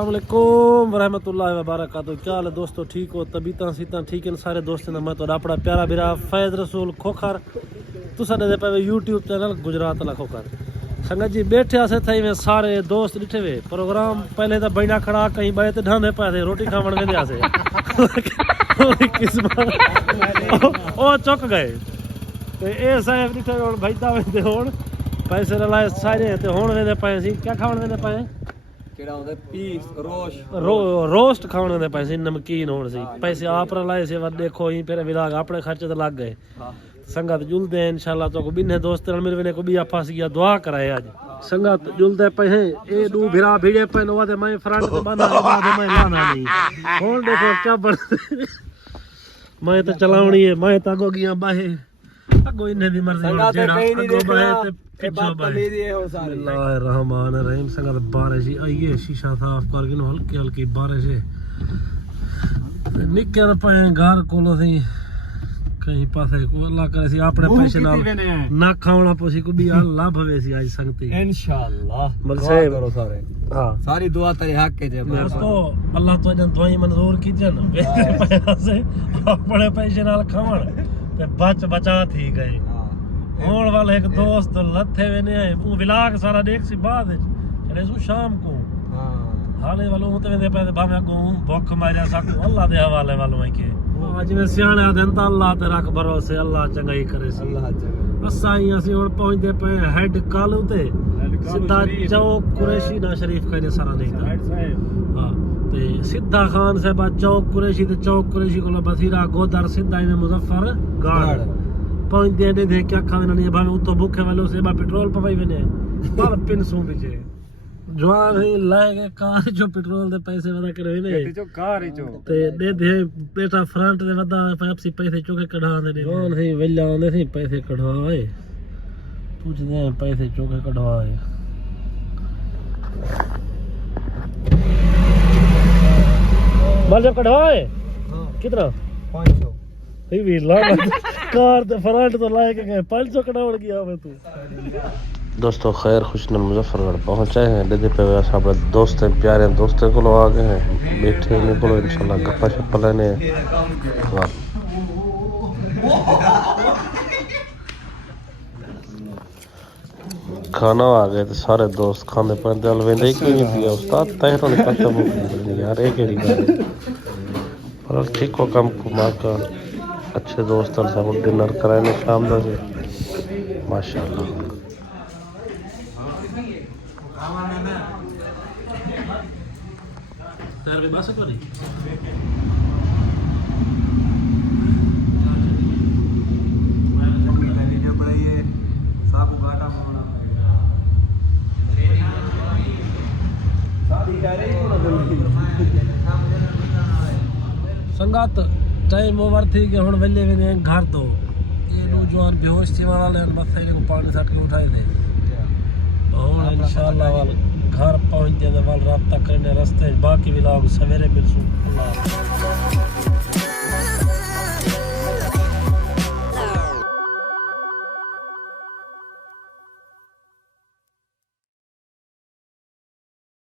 अस्सलाम वालेकुम रहमतुल्लाहि व बरकातहू। क्या हाल है दोस्तों, ठीक हो? तबीयतां सीतां ठीक हैं सारे दोस्तों ने। मैं तो अपना प्यारा बिरा फैज रसूल खोखर तुसा दे पे यूट्यूब चैनल गुजरात ला खोखर संगत जी बैठे से थई में सारे दोस्त डिठे वे प्रोग्राम पहले तो बैठा खड़ा कहीं बाए ते ढांदे पाए रोटी खावण वेंदे आसे ओ चुक गए ते ए साहब डिठे हुण भईदा वेंदे हुण पैसे लाए सारे ते हुण वेंदे पाए सी क्या खावण वेंदे पाए रोस्ट खाने दे पैसे नमकीन होने सी पैसे आप लाए से देखो ही फिर विलाग अपने खर्चे तो लग गए। संगत जुलते हैं इंशाल्लाह तो को बिन्ने दोस्त मेरे वेने को भी आपा सी दुआ कराए आज संगत जुलते पे हैं ए दू भिरा भिड़े पे नवा दे मैं फ्रंट ते बंदा बाद मैं लाना नहीं कौन देखो क्या बन मैं तो चलावनी है मैं तो गो गया बाहे अगो इन्ने दी मर्जी जेड़ा अगो बाहे ते रहमान रहीम संगत बारिश आई है शीशा साफ करके हल्की हल्की बारिश है निके पे घर कोलो सी कहीं पासे को अल्लाह करे सी अपने पैसे नाल ना खावना पोसी को भी अल्लाह भवे सी आज संगती इंशाअल्लाह दुआ करो सारे हां सारी दुआ तेरे हक के जे दोस्तों अल्लाह तो जन दुआई मंजूर कीजन पैसे अपने पैसे नाल खावण ते बचा थी गए होने वाले एक दोस्त लथे वेने आए वो विलाग सारा देख सी बाद चले सु शाम को हाले वालों होते वेंदे पे भावे अगो भूख मारिया सकू अल्लाह दे हवाले वालों है के आज में सियाने दिन ता अल्लाह ते रख भरोसे अल्लाह चंगाई करे सी अल्लाह चंगा असाई ਅਸੀਂ ਹੁਣ ਪਹੁੰਚਦੇ ਪਏ ਹੈਡ ਕਾਲੂ ਤੇ ਸਿੱਧਾ ਚੌਕ ਕੁਰੈਸ਼ੀ ਨਾ ਸ਼ਰੀਫ ਕਹਿੰਦੇ ਸਾਰਾ ਨਹੀਂ ਹਾਂ ਤੇ ਸਿੱਧਾ ਖਾਨ ਸਾਹਿਬ ਚੌਕ ਕੁਰੈਸ਼ੀ ਤੇ ਚੌਕ ਕੁਰੈਸ਼ੀ ਕੋਲ ਬਸੀਰਾ ਗੋਦਰ ਸਿੱਧਾ ਇਵੇਂ ਮੁਜ਼ੱਫਰ ਗਾੜ पहुंचते ने देख क्या खाना नहीं भावे तो भूखे वालों से बा पेट्रोल पवाई वेने पर पिन सो बिचे जवान ही लाएगे कार जो पेट्रोल दे पैसे वदा करे ने जो कार ही जो ते दे बेटा फ्रंट दे वदा पेप्सी पैसे चुके कढा दे जवान ही वेला ने सी पैसे कढवाए पूछदे हैं पैसे चुके कढवाए माल जब कढवाए हां कितना 500 भी ला कार ते फ्रंट तो लाए के 500 कटावण गया मैं तू दोस्तों खैर खुशनम मुजफ्फरगढ़ पहुंचे हैं दे पे अपने दोस्त प्यारे दोस्तों को आ गए हैं बैठे ने को इंशाल्लाह गप्पा शप्पा लेने खाना आ गए तो सारे दोस्त खाने पर दल वेंदे क्यों नहीं पिया उस्ताद तय तो नहीं पता मुझे यार ये केड़ी बात पर ठीक हो कम कुमार का अच्छे दोस्तों सब डिनर कराने शाम का से माशाल्लाह तेरे बस को नहीं वीडियो बनाइए साबु गाटा संगात टाइम ओवर थी कि हुण वेले वेने घर तो ये नौजवान बेहोश थी वाला ले मथे को पानी सट के उठाए थे हुण इंशाल्लाह वाल घर पहुंच दे वाल रात तक करने रास्ते बाकी व्लॉग सवेरे मिलसू अल्लाह